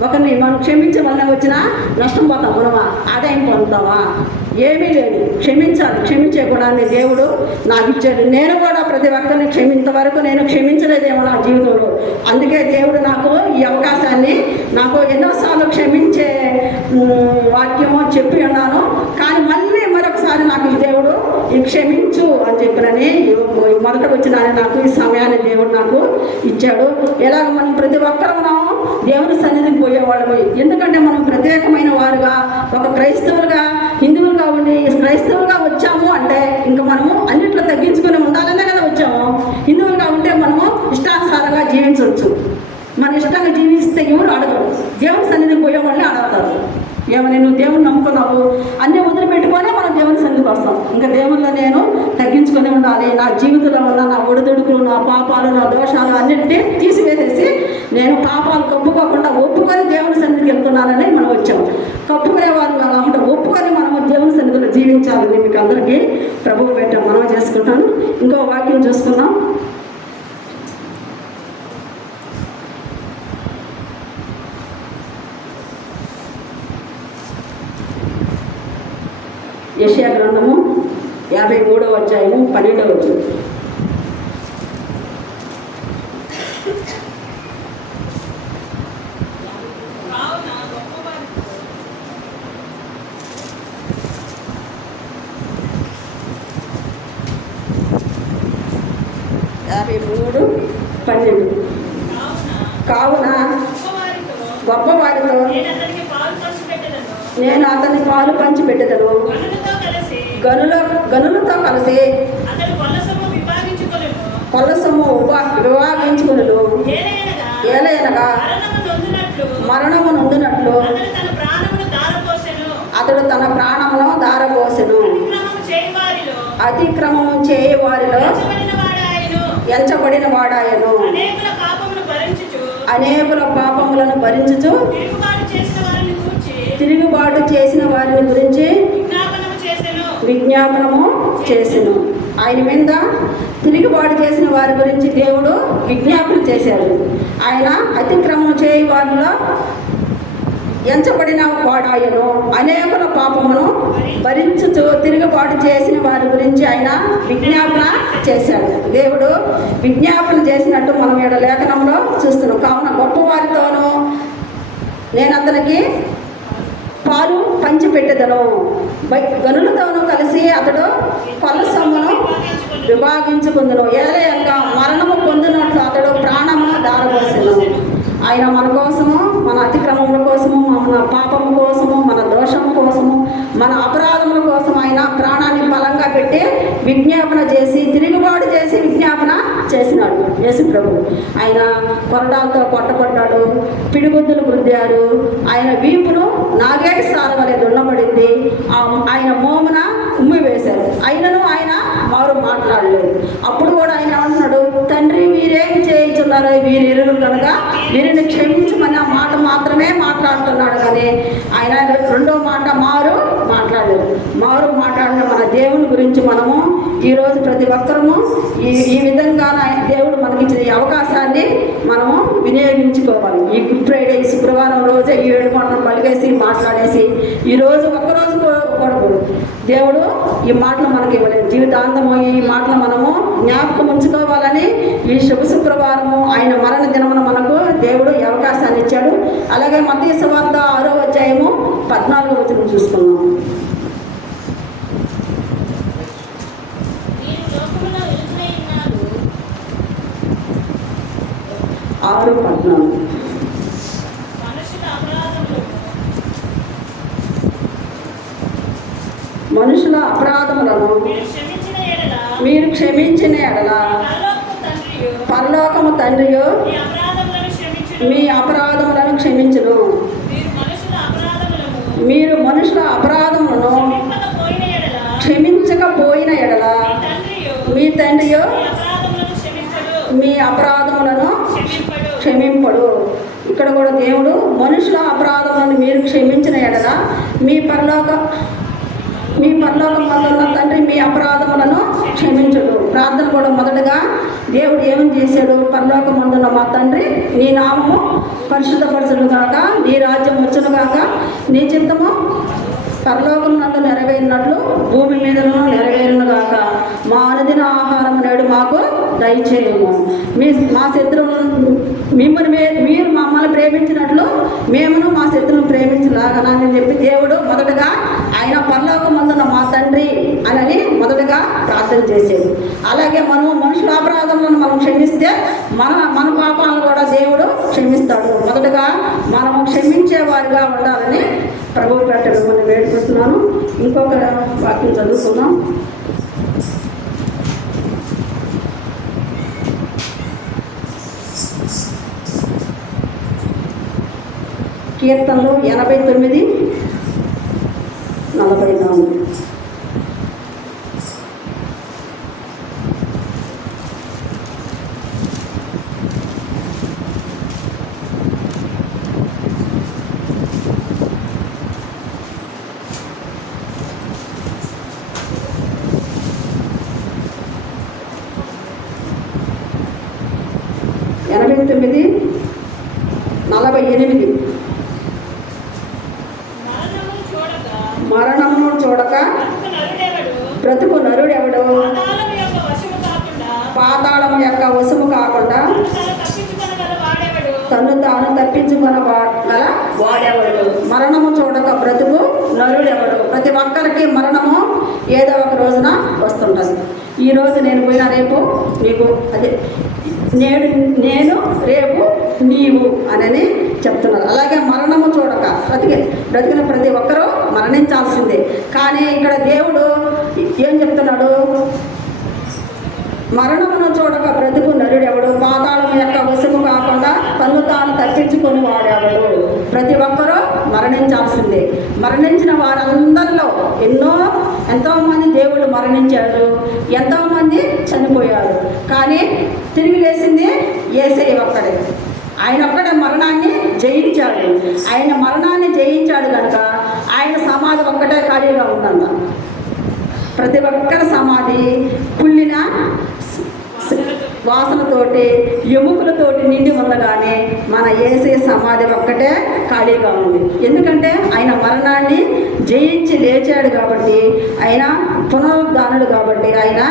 ఒకరిని మనం క్షమించే వలన వచ్చిన నష్టం పోతాం, మనమా ఆదాయం పొందుతామా? ఏమీ లేదు. క్షమించాలి. క్షమించే గుణాన్ని దేవుడు నాకు ఇచ్చాడు. నేను కూడా ప్రతి ఒక్కరిని ఇంతవరకు నేను క్షమించలేదేమో నా జీవితంలో. అందుకే దేవుడు నాకు ఈ అవకాశాన్ని నాకు ఎన్నోసార్లు క్షమించే వాక్యమో చెప్పి ఉన్నాను. కానీ మళ్ళీ మరొకసారి నాకు దేవుడు క్షమించు అని చెప్పినని మొదట వచ్చిన నాకు ఈ సమయాన్ని దేవుడు నాకు ఇచ్చాడు. ఎలాగ మనం ప్రతి ఒక్కరూ దేవుని సన్నిధికి పోయేవాళ్ళము. ఎందుకంటే మనం ప్రత్యేకమైన వారుగా ఒక క్రైస్తవులుగా హిందువులుగా ఉండి క్రైస్తవులుగా వచ్చాము అంటే ఇంకా మనము అన్నిట్లో తగ్గించుకొని ఉండాలనే కదా వచ్చాము. హిందువులుగా ఉంటే మనము ఇష్టానుసారంగా జీవించవచ్చు. మన ఇష్టంగా జీవిస్తే ఎవరు అడగరు. దేవుని సన్నిధికి పోయే వాళ్ళని అడుగుతారు. ఏమని నువ్వు దేవుని నమ్ముకున్నావు అన్నీ వదిలిపెట్టుకొని మనం దేవుని సన్నిధికి వస్తాం. ఇంకా దేవుల్లో నేను తగ్గించుకొని ఉండాలి. నా జీవితంలో ఉన్న నా ఒడిదుడుకులు, నా పాపాలు, నా దోషాలు అన్నింటినీ తీసివేసేసి నేను పాపాలు కప్పుకోకుండా ఒప్పుకొని దేవుని సన్నిధికి వెళ్తున్నానని మనం వచ్చాము. కప్పుకునే వారు కాకుండా ఒప్పుకొని మనము దేవుని సన్నిధిలో జీవించాలని మీకు అందరికీ ప్రభువు పెట్టాం. మనం చేసుకుంటాను. ఇంకో వాక్యం చూసుకున్నాం. యెషయా గ్రంథము 53వ అధ్యాయము 12వ వచనం. కావున గొప్పవారితో నేను అతని పాలు పంచి పెట్టదను. గనులతో కలిసి కొల్లసము విభాగించుకును. ఏలయనగా మరణము నొందినట్లు అతడు తన ప్రాణమును దారపోసెను. అతిక్రమము చేయ వారిలో ఎంచబడిన వాడాయను. అనేకుల పాపములను భరించుచు తిరుగుబాటు చేసిన వారిని గురించి విజ్ఞాపనము చేసెను. ఆయన మీద తిరుగుబాటు చేసిన వారి గురించి దేవుడు విజ్ఞాపన చేశాడు. ఆయన అతిక్రమం చేయ వారిలో ఎంచబడిన వాడాయను. అనేకుల పాపమును భరించుచు తిరుగుబాటు చేసిన వారి గురించి ఆయన విజ్ఞాపన చేశాడు. దేవుడు విజ్ఞాపన చేసినట్టు మనం ఇక్కడ లేఖనంలో చూస్తున్నాం. కావున గొప్పవారితోనూ నేను అతనికి పాలు పంచిపెట్టెదను. గనులతోనూ కలిసి అతడు కొల్ల సొమ్మును విభాగించుకుందును. ఏలయనగా మరణము పొందినట్లు అతడు ప్రాణమును దారపోసెను. ఆయన మన కోసము, మన అతిక్రమముల కోసము, మన పాపము కోసము, మన దోషము కోసము, మన అపరాధముల కోసం ఆయన ప్రాణాన్ని బలంగా పెట్టి విజ్ఞాపన చేసి తిరుగుబాటు చేసి విజ్ఞాపన చేసినాడు యేసు ప్రభు. ఆయన కొరడాలతో కొట్టబడ్డాడు, పిడిగుద్దులు గుద్దారు. ఆయన వీపును నాగేటి సార వలె దున్నబడింది. ఆయన మోమున ఉమ్మి వేశారు. అయినను ఆయన మారు మాట్లాడలేదు. అప్పుడు కూడా ఆయన అంటున్నాడు, తండ్రి వీరేం చేయించున్నారో వీరిరులు కనుక వీరిని క్షమించమని ఆ మాట మాత్రమే మాట్లాడుతున్నాడు. కానీ ఆయన రెండో మాట మారు మాట్లాడలేదు. మారు మాట్లాడిన మన దేవుని గురించి మనము ఈరోజు ప్రతి ఒక్కరము ఈ విధంగా దేవుడు మనకిచ్చిన ఈ అవకాశాన్ని మనము వినియోగించుకోవాలి. ఈ గుడ్ ఫ్రైడే శుక్రవారం రోజే 7 మాటలు పలికేసి మాట్లాడేసి ఈరోజు ఒక్కరోజు కూడకూడదు. దేవుడు ఈ మాటలు మనకి ఇవ్వలేదు. జీవితాంతము ఈ మాటలు మనము జ్ఞాపకం ఉంచుకోవాలని ఈ శుక్రవారము ఆయన మరణ దినమున మనకు దేవుడు ఈ అవకాశాన్ని ఇచ్చాడు. అలాగే మత్తయి సువార్త 6వ అధ్యాయము 14వ వచనం చూసుకున్నాం. 6:14. మనుషుల అపరాధములను మీరు క్షమించిన ఎడల పరలోకము తండ్రియు మీ అపరాధములను క్షమించును. మీరు మనుషుల అపరాధములను క్షమించకపోయిన ఎడల మీ తండ్రియు మీ అపరాధములను క్షమింపడు. ఇక్కడ కూడా దేవుడు మనుషుల అపరాధములను మీరు క్షమించిన ఎడల మీ పరలోకం వల్ల తండ్రి మీ అపరాధములను క్షమించడు. ప్రార్థన కూడా మొదటగా దేవుడు ఏమని చేశాడు? పరలోకం అందున్న మా తండ్రి, నీ నామము పరిశుద్ధపరచును గాక, నీ రాజ్యం వచ్చును గాక, నీ చిత్తము పరలోకం నందు నెరవేరినట్లు భూమి మీదను నెరవేరును గాక. మా అనుదిన ఆహారం నేడు మాకు దయచేయము. మా శత్రువులను మీరు మమ్మల్ని ప్రేమించినట్లు మేమును మా శత్రువులను ప్రేమించలాగనని చెప్పి దేవుడు మొదటగా ఆయన పరలోకమందున్న మా తండ్రి అని మొదటగా ప్రార్థన చేసేది. అలాగే మనము మనుషుల అపరాధములను మనం క్షమిస్తే మన పాపాలను కూడా దేవుడు క్షమిస్తాడు. మొదటగా మనము క్షమించేవారిగా ఉండాలని ప్రభువు పెట్టడం మనం వేడుకుంటున్నాను. ఇంకొక వాక్యం చదువుకుందాం. కీర్తనలు 89:44. మరణమును చూడక బ్రతుకు నరుడెవడు? పాతాళము యొక్క వశము కాకుండా తను తాను తప్పించుకొన గల వాడెవడు? మరణము చూడక బ్రతుకు నరుడెవడు? ప్రతి ఒక్కరికి మరణము ఏదో ఒక రోజున వస్తుంటుంది. ఈరోజు నేను పోయినా రేపు నీకు అదే, నేను రేపు నీవు అని చెప్తున్నారు. అలాగే మరణము చూడక బ్రతికిన ప్రతి ఒక్కరూ మరణించాల్సిందే. కానీ ఇక్కడ దేవుడు ఏం చెప్తున్నాడు? మరణమును చూడక బ్రతుకు నరుడెవడు? పాతాళం యొక్క వశము కాకుండా తను తాను తప్పించుకొని వాడేవాడు. ప్రతి ఒక్కరూ మరణించాల్సిందే. మరణించిన వారందరిలో ఎంతోమంది దేవుళ్ళు మరణించారు, ఎంతోమంది చనిపోయారు. కానీ తిరిగి లేచింది యేసయ్య ఒక్కడే. ఆయన ఒక్కడే మరణాన్ని జయించాడు. ఆయన మరణాన్ని జయించాడు కనుక ఆయన సమాధి ఒక్కటే ఖాళీగా ఉందంట. ప్రతి ఒక్కరి సమాధి కుళ్ళిన వాసనతోటి ఎముకలతోటి నిండి ఉండగానే మన యేసయ్య సమాధి ఒక్కటే ఖాళీగా ఉంది. ఎందుకంటే ఆయన మరణాన్ని జయించి లేచాడు కాబట్టి, ఆయన పునరుద్ధానుడు కాబట్టి, ఆయన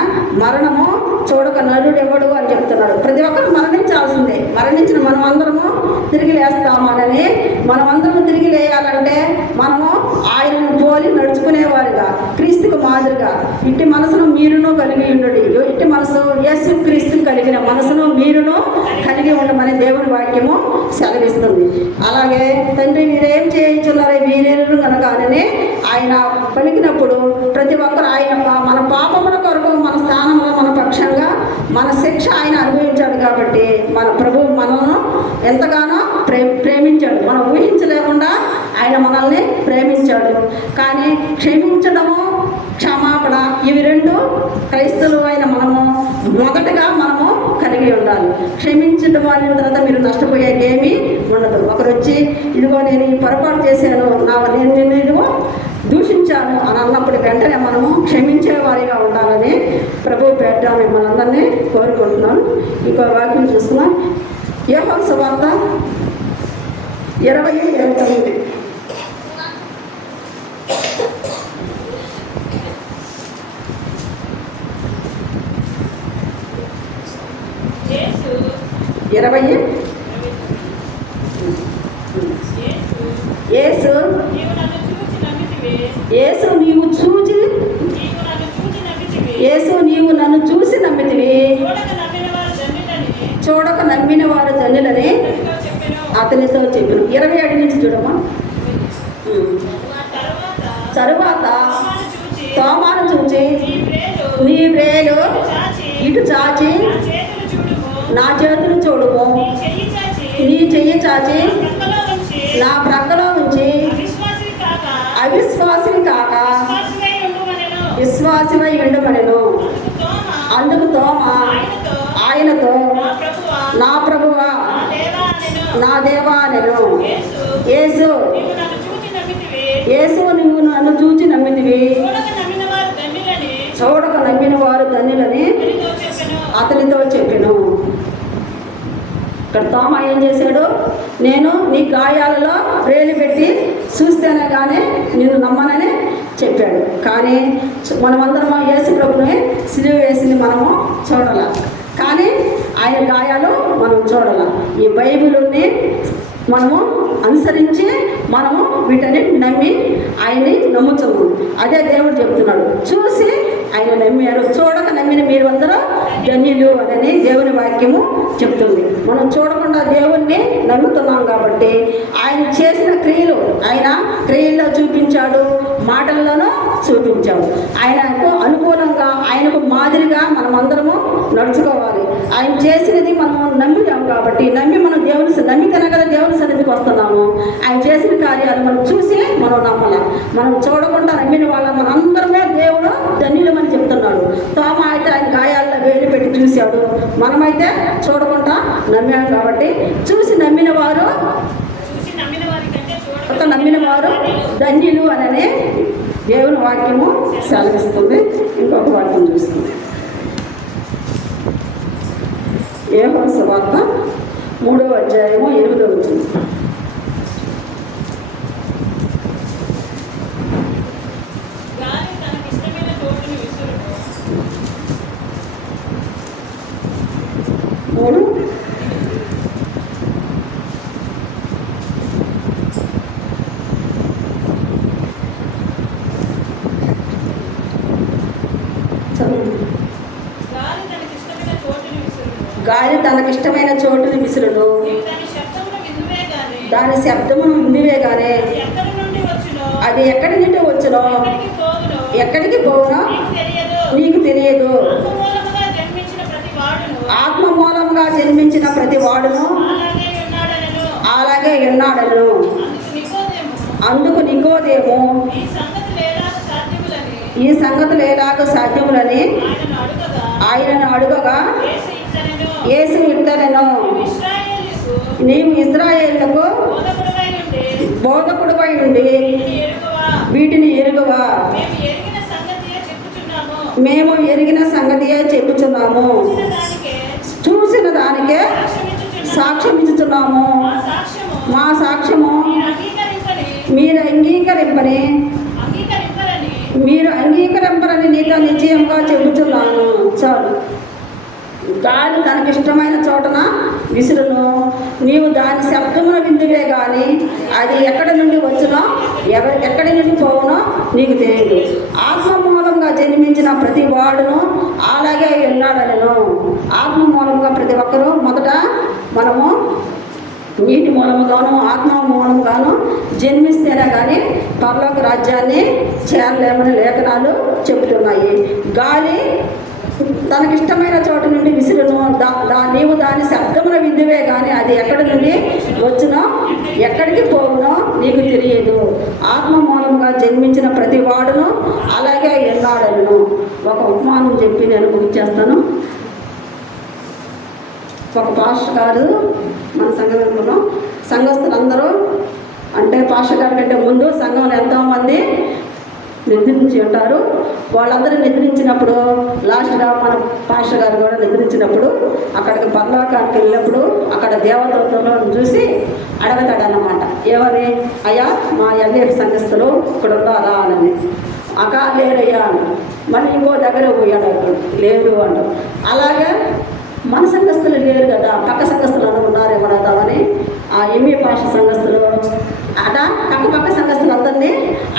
మరణము చూడక నరుడెవడు అని చెప్తున్నాడు. ప్రతి ఒక్కరు మరణించాల్సిందే. మరణించిన మనమందరము తిరిగి లేస్తామని, మనమందరము తిరిగి లేయాలంటే మనము ఆయనను పోలి నడుచుకునేవారుగా, క్రీస్తుకు మాదిరిగా ఇట్టి మనసును మీరును కలిగి ఉండడు. ఇట్టి మనసు యేసు క్రీస్తుని కలిగిన మనసును మీరును కలిగి ఉండమని దేవుని వాక్యము సెలవిస్తుంది. అలాగే తండ్రి మీరేం చేయించున్నారో వీరెరు కనుక అని ఆయన పలికినప్పుడు ప్రతి ఒక్కరు ఆయన మన పాపముల కొరకు మన స్థానంలో మన పక్షంగా మన శిక్ష ఆయన అనుభవించాడు కాబట్టి మన ప్రభువు మనల్ని ఎంతగానో ప్రేమించాడు. మనం ఊహించలేకుండా ఆయన మనల్ని ప్రేమించాడు. కానీ క్షమించడము, క్షమాపణ, ఇవి రెండు క్రైస్తవులు అయిన మనము మొదటగా మనము కలిగి ఉండాలి. క్షమించడం అనే తర్వాత మీరు నష్టపోయేది ఏమీ ఉండదు. ఒకరు వచ్చి ఇదిగో నేను ఈ పొరపాటు చేశాను, నేను ఇదిగో దూషించాను అని అన్నప్పుడు వెంటనే మనము క్షమించే వారిగా ఉండాలని ప్రభువు పేట మిమ్మల్ని అందరినీ కోరుకుంటున్నాను. ఇంకో వాక్యం చూస్తున్నాం. యోహాను సువార్త 20:29. యేసు నీవు నన్ను చూసి నమ్మితివి, చూడక నమ్మిన వారు ధన్యులని అతనితో చెప్పాను. 27 నుంచి చూడమ్మా. తరువాత తోమాను చూచి నీ వ్రేలు ఇటు చాచి నా చేతులు చూడుము, నీ చెయ్యి చాచి నా ప్రక్కలో ఉంచి అవిశ్వాసిని కాక విశ్వాసివై ఉండుమనెను. అందుకు తోమా ఆయనతో నా ప్రభువా నా దేవా అనెను. యేసు నువ్వు నన్ను చూచి నమ్మితివి, చూడక నమ్మిన వారు ధన్యులని అతనితో చెప్పెను. ఇక్కడ తోమా ఏం చేశాడు? నేను నీ గాయాలలో వేలు పెట్టి చూస్తేనే కానీ నిన్ను నమ్మనని చెప్పాడు. కానీ మనమందరం యేసు ప్రభుని సిలువ వేసింది మనము చూడాల, కానీ ఆయన గాయాలు మనం చూడాల. ఈ బైబిల్ని మనము అనుసరించి మనము వీటిని నమ్మి ఆయన్ని నమ్ముతాము. అదే దేవుడు చెప్తున్నాడు, చూసి ఆయన నమ్మారు, చూడక నమ్మిన మీరు అందరూ ధన్యులు అని దేవుని వాక్యము చెప్తుంది. మనం చూడకుండా దేవుణ్ణి నమ్ముతున్నాం కాబట్టి ఆయన చేసిన క్రియలు ఆయన క్రియల్లో చూపించాడు, మాటల్లోనూ చూపించాడు. ఆయనకు అనుకూలంగా ఆయనకు మాదిరిగా మనం అందరము నడుచుకోవాలి. ఆయన చేసినది మనము నమ్మినాం కాబట్టి నమ్మి మనం నమ్మితేనే కదా దేవుని సన్నిధికి వస్తున్నాము. ఆయన చేసిన కార్యాలు మనం చూసి మనం నమ్మాలి. మనం చూడకుండా నమ్మిన వాళ్ళ మనందరమే దేవుడు ధన్యులమని చెప్తున్నాడు. తోమా అయితే ఆయన గాయాల్లో వేలు పెట్టి చూశాడు, మనమైతే చూడకుండా నమ్మాము కాబట్టి చూసి నమ్మిన వారు ధన్యులు అని దేవుని వాక్యము సెలవిస్తుంది. ఇంకొక వాక్యం చూస్తుంది, యోహాను సువార్త 3వ అధ్యాయము 8వ వచనం. గాలి తనకిష్టమైన చోటుని విసురును, దాని శబ్దమును విందువేగానే అది ఎక్కడి నుండి వచ్చునో ఎక్కడికి పోవునో నీకు తెలియదు. ఆత్మ మూలంగా జన్మించిన ప్రతి వాడును అలాగే ఉన్నాడను. అందుకు నికోదేము ఈ సంగతులు ఎలాగ సాధ్యములని ఆయనను అడుగగా యేసు ఇట్లనెను, నీవు ఇశ్రాయేలులకు బోధకుడివై ఉండి వీటిని ఎరుగవా? మేము ఎరిగిన సంగతియే చెప్పుచున్నాము, చూసిన దానికే సాక్ష్యం ఇచ్చుచున్నాము. మా సాక్ష్యము మీరు అంగీకరింపరని నీతో నిశ్చయంగా చెబుతున్నాను. చాలు. గాలి తనకిష్టమైన చోటన విసురును, నీవు దాని శబ్దమును విందువే కానీ అది ఎక్కడి నుండి వచ్చునో ఎక్కడి నుండి పోవునో నీకు తెలియదు. ఆత్మ మూలంగా జన్మించిన ప్రతి వాడును అలాగే ఉన్నాడనను. ఆత్మ మూలంగా ప్రతి ఒక్కరూ మొదట మనము నీటి మూలముగాను ఆత్మ మూలంగాను జన్మిస్తేనే కానీ పరలోక రాజ్యాన్ని చేరలేమని లేఖనాలు చెబుతున్నాయి. గాలి తనకిష్టమైన చోటు నుండి విసురును, నీవు దాని శబ్దమున విందువే కానీ అది ఎక్కడి నుండి వచ్చునో ఎక్కడికి పోవునో నీకు తెలియదు. ఆత్మ మూలంగా జన్మించిన ప్రతి వాడును అలాగే ఎన్నాడను. ఒక ఉపమానం చెప్పి నేను ముగించేస్తాను. ఒక పాస్టర్ గారు మన సంఘంలో సంఘస్థులందరూ అంటే పాస్టర్ గారి కంటే ముందు సంఘంలో ఎంతోమంది నిద్రించి ఉంటారు. వాళ్ళందరూ నిద్రించినప్పుడు లాస్ట్గా మన పాస్టర్ గారు కూడా నిద్రించినప్పుడు అక్కడికి పరలోకానికి వెళ్ళినప్పుడు అక్కడ దేవదూతలను చూసి అడగతాడన్నమాట, ఏమని, అయ్యా మా ఎల్ఏఫ్ సంఘస్థులు ఇక్కడ ఉన్నారా అని. అకా లేరయ్యా అని. మళ్ళీ ఇంకో దగ్గర పోయాడు, లేదు అంట. అలాగే మన సంఘస్థులు లేరు కదా, పక్క సంఘస్థులు ఉన్నారు ఎవరదామని ఆ ఎంఏ భాష సంఘస్థులు అట పక్క సంఘస్థులు అందరినీ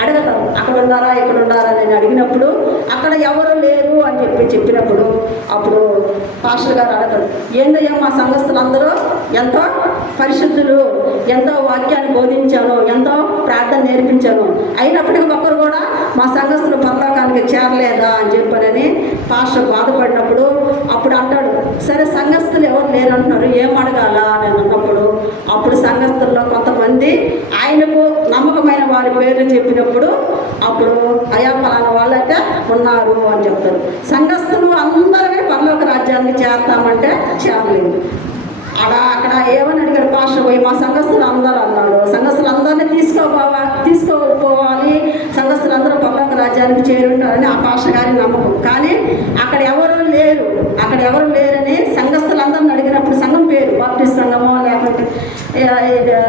అడుగుతారు, అక్కడ ఉన్నారా ఇక్కడ ఉన్నారా అని అడిగిన అడిగినప్పుడు అక్కడ ఎవరు లేరు అని చెప్పినప్పుడు అప్పుడు పాస్టర్ గారు అడగడు, ఏందయ్యా మా సంఘస్థులందరూ ఎంతో పరిశుద్ధులు, ఎంతో వాక్యాన్ని బోధించాను, ఎంతో ప్రార్థన నేర్పించాను, అయినప్పటికీ ఒక్కరు కూడా మా సంఘస్థులు పరలోకానికి చేరలేదా అని చెప్పనని పాస్టర్ బాధపడినప్పుడు అప్పుడు అంటాడు, సరే సంఘస్థులు ఎవరు లేరు అంటున్నారు, ఏం అడగాల అని అన్నప్పుడు అప్పుడు సంఘస్థుల్లో కొంతమంది ఆయనకు నమ్మకమైన వారి పేర్లు చెప్పినప్పుడు అప్పుడు అయా ఫలానా వాళ్ళైతే ఉన్నారు అని చెప్తారు. సంఘస్థులు అందరమే పరలోక రాజ్యానికి చేరతామంటే చేరలేదు. అక్కడ ఏమని అడిగాడు పాస్టర్ పోయి, మా సంఘస్థులు అందరూ అన్నాడు, సంఘస్థులు అందరినీ తీసుకోపోవాలి, సంఘస్థులు అందరూ పరలోక రాజ్యానికి చేరుంటారని ఆ పాస్టర్ గారి నమ్మకం. కానీ అక్కడ ఎవరు లేరని సంఘస్థులందరిని అడిగినప్పుడు సంఘం పేరు బాప్టిస్ట్ సంఘమో లేకపోతే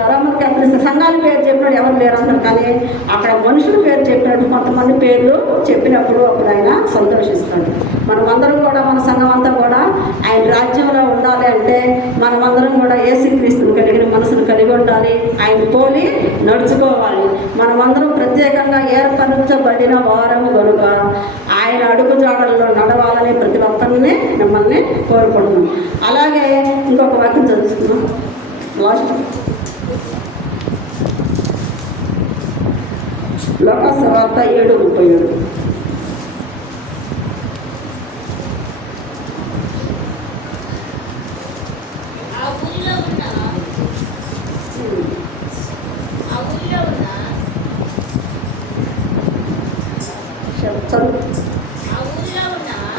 రోమన్ క్యాథలిక్ సంఘాల పేరు చెప్పినప్పుడు ఎవరు లేరు అంటారు. కానీ అక్కడ మనుషుల పేరు చెప్పినట్టు కొంతమంది పేర్లు చెప్పినప్పుడు అప్పుడు ఆయన సంతోషిస్తాడు. మనమందరం కూడా మన సంఘం అంతా కూడా ఆయన రాజ్యంలో ఉండాలి అంటే మనమందరం కూడా యేసుక్రీస్తుని కలిగిన మనసును కలిగి ఉండాలి, ఆయన పోలి నడుచుకోవాలి. మనమందరం ప్రత్యేకంగా ఏర్పరచబడిన వారము కనుక ఆయన అడుగుజాడల్లో నడవాలని ప్రతి ఒక్కరిని మిమ్మల్ని కోరుకుంటున్నాం. అలాగే ఇంకొక వాక్యం చదువుతున్నాం, లాస్ట్ లోకాసు వార్త 7:37.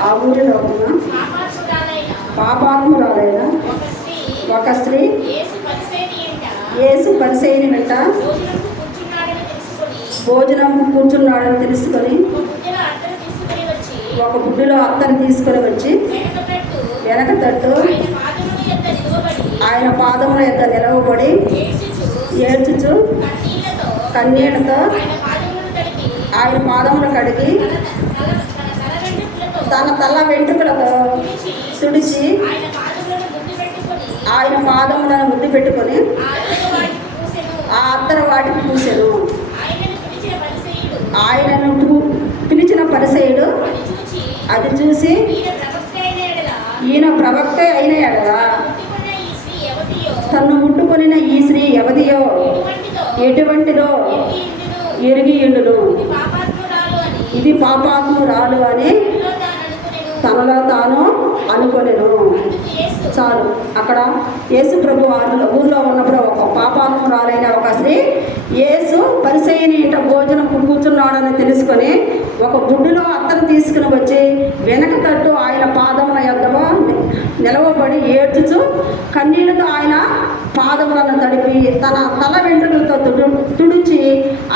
ఆ ఊరిలో ఉన్న పాపాత్మురాలైన ఒక స్త్రీ యేసు పరిసయ్యుని వెంట భోజనం కూర్చున్నాడని తెలుసుకొని ఒక బుడ్డిలో అత్తరు తీసుకొని వచ్చి వెనక తట్టు ఆయన పాదముల యొక్క నిలవబడి ఏడ్చుచు కన్నీళ్లతో ఆయన పాదములు కడిగి తన తల వెంట్రుకలతో తుడిచి ఆయన పాదములను ముద్దు పెట్టుకొని ఆ అత్తర వాటికి పూసెను. ఆయనను పిలిచిన పరిసయ్యుడు అది చూసి ఈయన ప్రవక్త అయిన ఎడల తను ముట్టుకొనిన ఈ స్త్రీ ఎవదియో ఎటువంటిదో ఎరిగి ఉండును, ఇది పాపాత్మురాలు అని తనలో తాను అనుకొనెను. చాలు. అక్కడ యేసు ప్రభు ఊర్లో ఉన్నప్పుడు ఒక పాపాత్మురాలైన ఒక స్త్రీ యేసు పరిసయ్యుని ఇంట భోజనం కూర్చున్నాడని తెలుసుకొని ఒక బుడ్డులో అత్తను తీసుకుని వచ్చి వెనక తట్టు ఆయన పాదముల యొద్దలో నిలవబడి ఏడ్చుచు కన్నీళ్లతో ఆయన పాదములను తడిపి తన తల వెంట్రుకలతో తుడిచి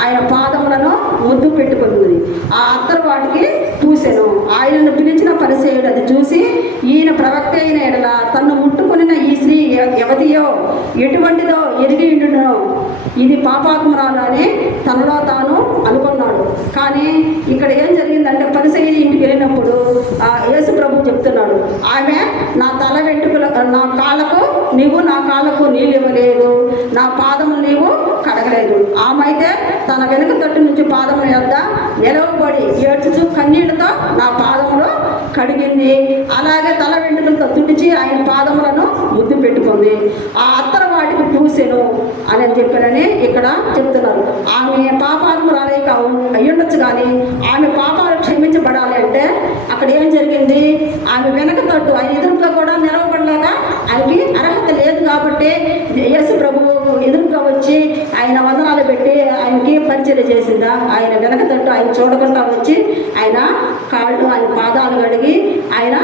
ఆయన పాదములను ముద్దు పెట్టుకుంది. ఆ అత్తరు వాటికి పూసెను. ఆయనను పిలిచిన పరిసయ్యుడు అది చూసి ఈయన ప్రవక్త అయిన ఎడల తను ముట్టుకొనిన ఈ స్త్రీ ఎవదియో ఎటువంటిదో ఎరిగి ఉండును, ఇది పాపాత్మురాలు అని తనలో తాను అనుకున్నాడు. కానీ ఇక్కడ ఏం జరిగిందంటే పరిసయ్యుని ఇంటికి వెళ్ళినప్పుడు యేసు ప్రభు చెప్తున్నాడు, ఆమె నా తల వెంట్రుకల నా కాళ్ళకు నీవు నా కాళ్ళకు నీళ్ళు ఇవ్వలేదు, నా పాదములు నీవు కడగలేదు. ఆమె అయితే తన వెనుక తట్టు నుంచి పాదముల యొద్ద నిలవబడి ఏడ్చుచు కన్నీళ్లతో నా పాదములు కడిగింది. అలాగే తల వెంట్రుకలతో తుడిచి ఆయన పాదములను ముద్దు పెట్టుకుంది. ఆ అత్తర వాటికి పూసెను అని చెప్పారని ఇక్కడ చెప్తున్నారు. ఆమె పాపాత్మురాలే అయ్యుండొచ్చు, కానీ ఆమె పాపాలు క్షమించబడాలి అంటే అక్కడ ఏం జరిగింది, ఆమె వెనక తట్టు ఆయన ఎదురుగా కూడా నిలవబడలేక ఆయనకి అర్హత లేదు. కాబట్టి యేసు ప్రభువు ఎదురుగా వచ్చి ఆయన వందనాలు పెట్టి ఆయనకి పరిచర్య చేసిందా, ఆయన వెనక తట్టు ఆయన చూడకుండా వచ్చి ఆయన కాళ్ళు ఆయన పాదాలు కడిగి ఆయన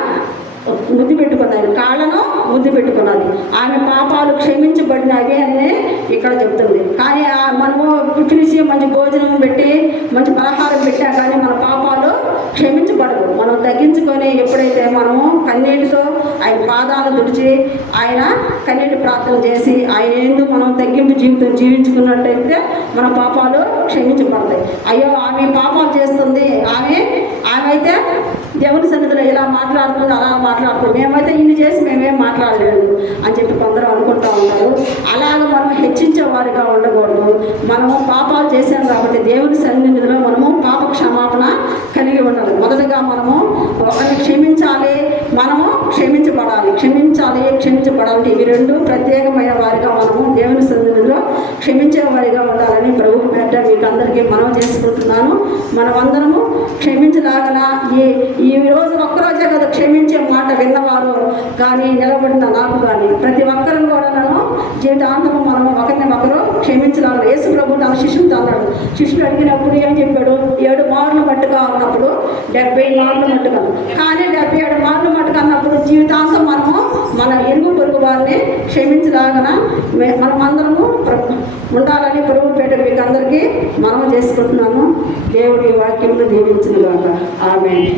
ముద్దు పెట్టుకున్నది, ఆయన కాళ్ళను ముద్దు పెట్టుకున్నది. ఆమె పాపాలు క్షమించబడినవి అని ఇక్కడ చెప్తుంది. కానీ మనము పిలిచి మంచి భోజనం పెట్టి మంచి పలహారం పెట్టా కానీ మన పాపాలు క్షమించబడదు. మనం తగ్గించుకొని ఎప్పుడైతే మనము కన్నీటితో ఆయన పాదాలు తుడిచి ఆయన కన్నీటి ప్రార్థన చేసి ఆయన ఏందు మనం తగ్గింపు జీవితం జీవించుకున్నట్టయితే మన పాపాలు క్షమించబడతాయి. అయ్యో ఆమె పాపాలు చేస్తుంది, ఆమె అయితే దేవుని సన్నిధిలో ఇలా మాట్లాడుతుంది అలా మాట్లాడుతుంది, మేమైతే ఇన్ని చేసి మేమేం మాట్లాడలేదు అని చెప్పి కొందరు అనుకుంటూ ఉంటారు. అలాగ మనం హెచ్చించే వారిగా ఉండకూడదు. మనము పాపాలు చేసాం కాబట్టి దేవుని సన్నిధిలో మనము పాప క్షమాపణ కలిగి ఉండాలి. మొదటగా మనము ఒకరిని క్షమించాలి, మనము క్షమించబడాలి. క్షమించబడాలి. ఇవి రెండు ప్రత్యేకమైన వారిగా మనము దేవుని సన్నిధిలో క్షమించే వారిగా ఉండాలని ప్రభు పేట మీకు అందరికీ మనవి చేసుకుంటున్నాను. మనమందరము క్షమించలాగనా ఈ రోజు ఒక్కరోజే కదా క్షమించే మాట విన్నవారు కానీ నిలబడిన నాకు కానీ ప్రతి ఒక్కరిని కూడా జీవితాంతము మనము ఒకరు క్షమించలాగను. యేసు ప్రభు తన శిష్యులతో అన్నాడు. శిష్యులు అడిగినప్పుడు ఏం చెప్పాడు? 7 మార్లు మట్టుగా ఉన్నప్పుడు 70 మార్లు మట్టుగా, కానీ 77 మార్లు మట్టుగా అన్నప్పుడు జీవితాంతం మనము మన ఇరుగు పొరుగు వారిని క్షమించలాగన మనమందరము ఉండాలని ప్రభు పేట మీకు అందరికీ మనము చేసుకుంటున్నాను. దేవుడి వాక్యమును దీవించును గాక. ఆమేన్.